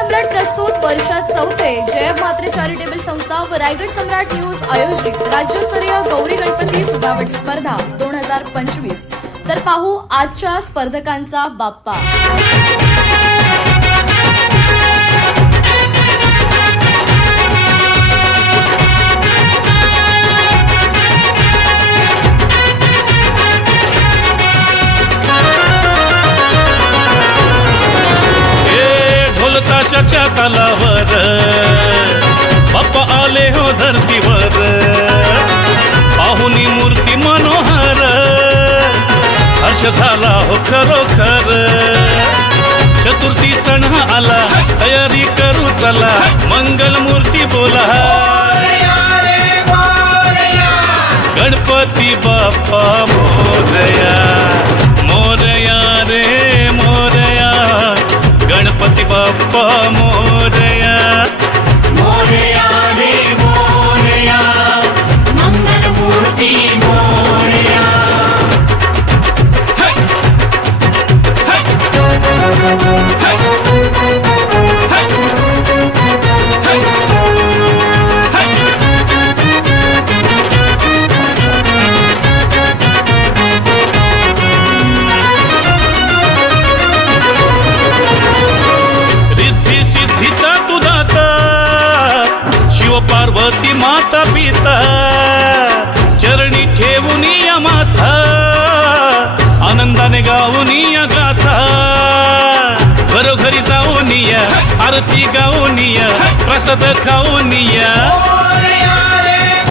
सम्राट प्रस्तुत वर्षात चौथे जय म्हात्रे चॅरिटेबल संस्था व रायगड सम्राट न्यूज आयोजित राज्यस्तरीय गौरी गणपती सजावट स्पर्धा 2025। तर पाहू आजच्या स्पर्धकांचा बाप्पा। ताशाच्या तालावर बाप्पा आले हो धरतीवर, पाहुनी मूर्ती मनोहर, हर्ष झाला हो खरोखर। चतुर्थी सण आला, तयारी करू चला, मंगल मूर्ती बोला, गणपती बाप्पा मोरया, मोरया रे मोरया, गणपती बाप्पा मोरया, मोरया रे मोरया, मंगल मूर्ती मोरया। सिद्धीचा तू दाता, शिव पार्वती माता पिता, चरणी ठेवून या माथा, आनंदाने गाऊन या गाथा, घरोघरी जाऊन या, आरती गाऊन या, प्रसाद खाऊन या।